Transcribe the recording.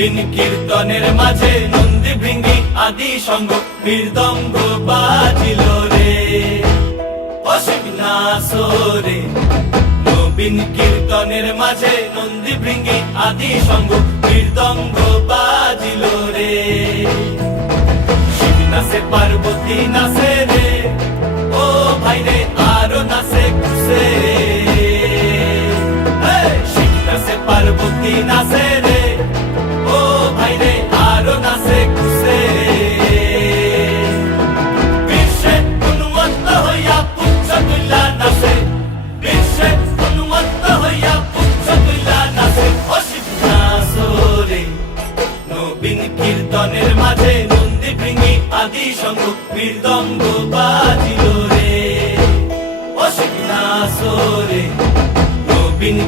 নবীন কীর্তনের মাঝে নন্দী ভৃঙ্গি আদি সঙ্গ মৃদঙ্গ বাজিল রে অসীম নাসরে। নবীন কীর্তনের মাঝে নন্দী ভৃঙ্গি আদি সঙ্গ মৃদঙ্গ বাজিল রে। শিব নাচে পার্বতী নাচে রে, ও ভাই রে আরো নাচে খুশে। শিব নাচে পার্বতী নাচে রে, ও ভাই রে আরো নাচে খুশে। বিশ্বে উন্মত্ত হইয়া পুচ্ছ তুল্লা নাচে, বিশ্বে উন্মত্ত হইয়া পুচ্ছ তুল্লা নাচে অসীম নাচরে। নবীন কীর্তনের মাঝে নন্দী ভৃঙ্গি আদি সঙ্গ মৃদঙ্গ বাজিল রে অসীম নাচরে। নবীন